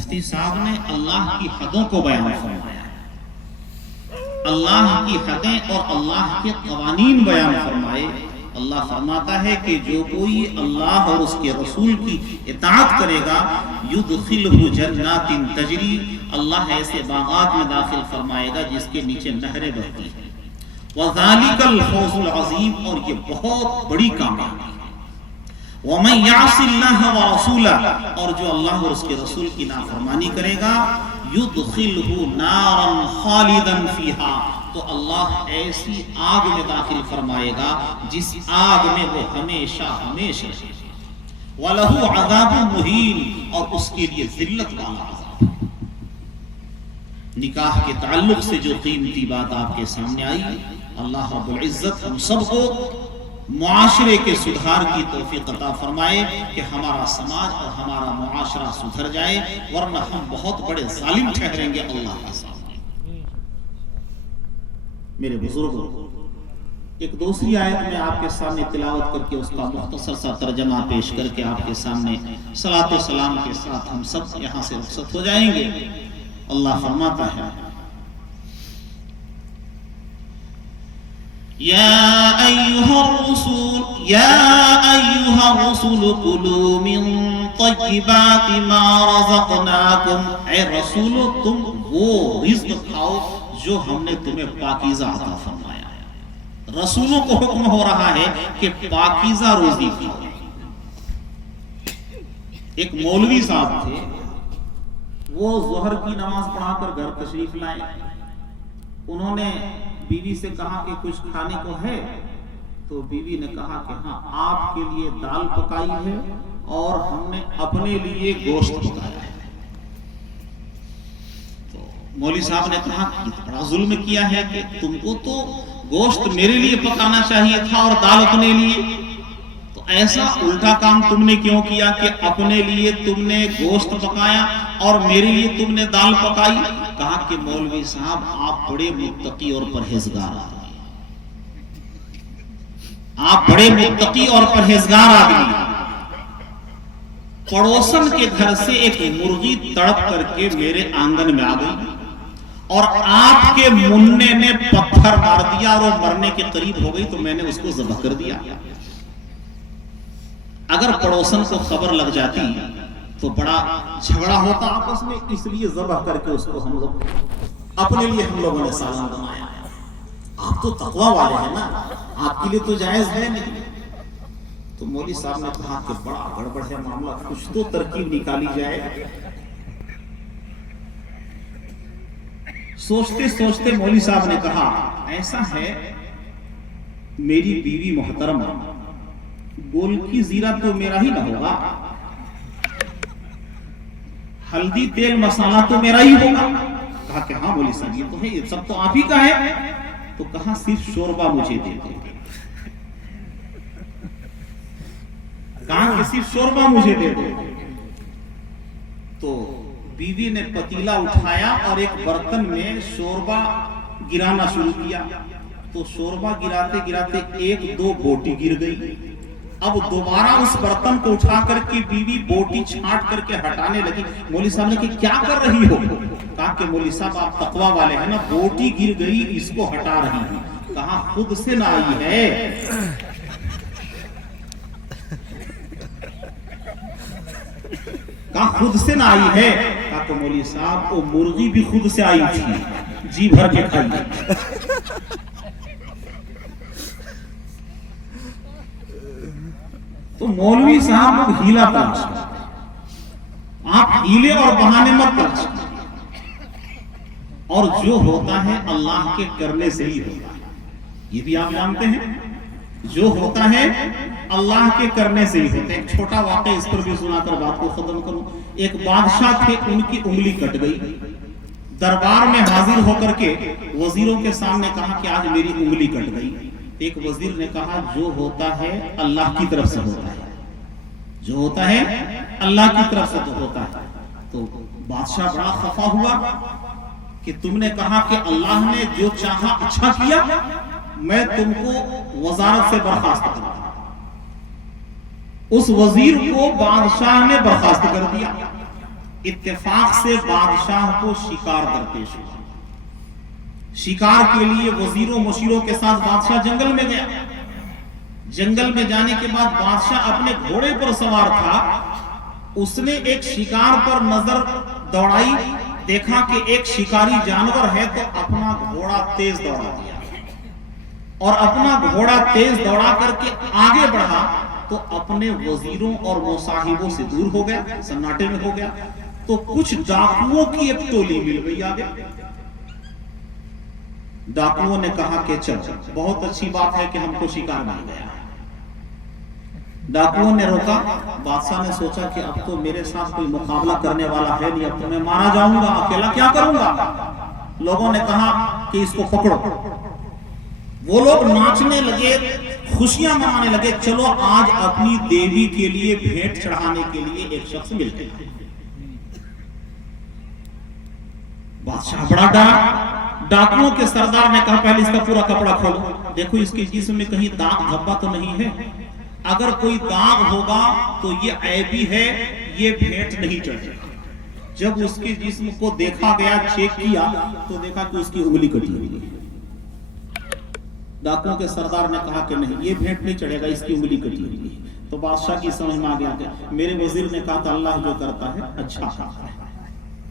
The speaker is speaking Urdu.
مفتی صاحب نے اللہ کی حدوں کو بیان فرمایا، اللہ کی حدیں اور اللہ کے قوانین بیان فرمائے۔ اللہ فرماتا ہے کہ جو کوئی اللہ اور اس کے رسول کی اطاعت کرے گا یدخلہ جنات تجری، اللہ ایسے باغات میں داخل فرمائے گا جس کے نیچے نہریں بہتی ہیں۔ وَذَلِكَ الْفَوْزُ الْعَظِيمُ، اور یہ بہت بڑی کامیابی ہے۔ وَمَنْ يَعْصِ اللَّهَ وَرَسُولَهُ، اور جو اللہ اور اس کے رسول کی نافرمانی کرے گا يُدْخِلْهُ نَارًا خَالِدًا فِيهَا، تو اللہ ایسی آگ میں داخل فرمائے گا جس آگ میں وہ ہمیشہ ہمیشہ رہے۔ وَلَهُ عَذَابٌ مُهِينٌ، اور اس کے لیے ذلت والا عذاب۔ نکاح کے تعلق سے جو قیمتی بات آپ کے سامنے آئی، اللہ رب العزت ہم سب کو معاشرے کے سدھار کی توفیق عطا فرمائے کہ ہمارا سماج اور ہمارا معاشرہ سدھر جائے، ورنہ ہم بہت بڑے ظالم ٹھہریں گے اللہ کے سامنے۔ میرے بزرگوں، ایک دوسری آیت میں آپ کے سامنے تلاوت کر کے اس کا مختصر سا ترجمہ پیش کر کے آپ کے سامنے صلاۃ و سلام کے ساتھ ہم سب یہاں سے رخصت ہو جائیں گے۔ اللہ فرماتا ہے یا ایھا الرسول کلوا من طیبات ما رزقناکم، اے رسول تم وہ رزق کھاؤ جو ہم نے تمہیں پاکیزہ عطا فرمایا ہے۔ رسولوں کو حکم ہو رہا ہے کہ پاکیزہ روزی کھاؤ۔ ایک مولوی صاحب تھے، وہ ظہر کی نماز پڑھا کر گھر تشریف لائے۔ انہوں نے بیوی سے کہا کہ کچھ کھانے کو ہے؟ تو بیوی نے کہا کہ ہاں، آپ کے لیے دال پکائی ہے اور ہم نے اپنے لیے گوشت پکایا ہے۔ تو مولوی صاحب نے کہا کہ بڑا ظلم کیا ہے کہ تم کو تو گوشت میرے لیے پکانا چاہیے تھا اور دال اپنے لیے، تو ایسا الٹا کام تم نے کیوں کیا کہ اپنے لیے تم نے گوشت پکایا اور میرے لیے تم نے دال پکائی؟ کہا کہ مولوی صاحب آپ بڑے متقی اور پرہیزگار آدمی ہیں، آپ بڑے متقی اور پرہیزگار آدمی ہیں۔ پڑوسن کے گھر سے ایک مرغی تڑپ کر کے میرے آنگن میں آ گئی اور آپ کے مننے نے پتھر مار دیا اور وہ مرنے کے قریب ہو گئی، تو میں نے اس کو ذبح کر دیا۔ اگر پڑوسن کو خبر لگ جاتی تو بڑا جھگڑا ہوتا آپس میں، اس لیے ذبح کر کے اس کو ہم لوگ اپنے لیے ہم لوگوں نے سالن بنایا۔ آپ تو تقوی والے ہیں نا، آپ کے لیے تو جائز ہے نہیں۔ تو مولوی صاحب نے کہا کہ بڑا گڑبڑ ہے معاملہ، کچھ تو ترکیب نکالی جائے۔ سوچتے سوچتے مولوی صاحب نے کہا ایسا ہے، میری بیوی محترمہ، گول کی زیرہ تو میرا ہی نہ ہوگا، ہلدی تیل مسالہ تو میرا ہی ہوگا؟ کہا کہ ہاں مولوی صاحب یہ تو ہے، یہ سب تو آپ ہی کا ہے۔ تو کہا صرف شوربہ مجھے دے دو۔ کہا کہ صرف شوربہ مجھے دے دو۔ تو بیوی نے پتیلا اٹھایا اور ایک برتن میں شوربہ گرانا شروع کیا۔ تو شوربہ گراتے گراتے ایک دو بوٹی گر گئی۔ اب دوبارہ اس برتن کو اٹھا کر کے بیوی بوٹی چھانٹ کر کے ہٹانے لگی۔ مولوی صاحب نے کہ کیا کر رہی ہو؟ کہا کہ مولوی صاحب آپ تقوی والے ہیں نا، بوٹی گر گئی اس کو ہٹا رہی ہیں۔ کہا خود سے نہ آئی ہے، کہا خود سے نہ آئی ہے۔ کہا کہ مولوی صاحب وہ مرغی بھی خود سے آئی تھی، جی بھر کے کھائی۔ تو مولوی صاحب لوگ ہیلا تلاش کرتے، آپ ہیلے اور بہانے مت تلاش کرتے، اور جو ہوتا ہے اللہ کے کرنے سے ہی ہوتا ہے، یہ بھی آپ جانتے ہیں، جو ہوتا ہے اللہ کے کرنے سے ہی ہوتا ہے۔ ایک چھوٹا واقعہ اس پر بھی سنا کر بات کو ختم کروں۔ ایک بادشاہ تھے، ان کی انگلی کٹ گئی، دربار میں حاضر ہو کر کے وزیروں کے سامنے کہا کہ آج میری انگلی کٹ گئی۔ ایک وزیر نے کہا جو ہوتا ہے اللہ کی طرف سے ہوتا ہے، جو ہوتا ہے اللہ کی طرف سے تو ہوتا ہے۔ تو بادشاہ بڑا خفا ہوا کہ تم نے کہا کہ اللہ نے جو چاہا اچھا کیا، میں تم کو وزارت سے برخاست کر دیا۔ اس وزیر کو بادشاہ نے برخاست کر دیا۔ اتفاق سے بادشاہ کو شکار درپیش ہوا. شکار کے لیے وزیروں مشیروں کے ساتھ بادشاہ جنگل میں گیا. جنگل میں جانے کے بعد بادشاہ اپنے گھوڑے پر سوار تھا. اس نے ایک شکار پر نظر دوڑائی, دیکھا کہ ایک شکاری جانور ہے تو اپنا گھوڑا تیز دوڑا دیا, اور اپنا گھوڑا تیز دوڑا کر کے آگے بڑھا تو اپنے وزیروں اور مصاحبوں سے دور ہو گیا, سناٹے میں ہو گیا. تو کچھ ڈاکوؤں کی ایک ٹولی مل گئی آگے. ڈاکوؤں نے کہا کہ چل, بہت اچھی بات ہے کہ ہم کو شکار مل گیا. ڈاکوؤں نے روکا. بادشاہ نے سوچا کہ اب تو میرے ساتھ کوئی مقابلہ کرنے والا ہے نہیں, اب تو میں مارا جاؤں گا, اکیلا کیا کروں گا. لوگوں نے کہا کہ اس کو پکڑو. وہ لوگ ناچنے لگے, خوشیاں منانے لگے, چلو آج اپنی دیوی کے لیے بھیٹ چڑھانے کے لیے ایک شخص مل گیا. بادشاہ بڑا ڈرا. ڈاکوؤں کے سردار نے کہا پہلے اس کا پورا کپڑا کھولو, دیکھو اس کے جسم میں کہیں داغ دھبا تو نہیں ہے. اگر کوئی داغ ہوگا تو یہ عیبی ہے, یہ بھیٹ نہیں چڑھے گا. جب اس کے جسم کو دیکھا گیا, چیک کیا تو دیکھا کہ اس کی انگلی کٹی ہوئی ہے. ڈاکوؤں کے سردار نے کہا کہ نہیں, یہ بھیٹ نہیں چڑھے گا, اس کی انگلی کٹی ہوئی ہے. تو بادشاہ کی سمجھ میں آ گیا کہ میرے وزیر نے کہا تھا اللہ جو کرتا ہے اچھا کرتا ہے.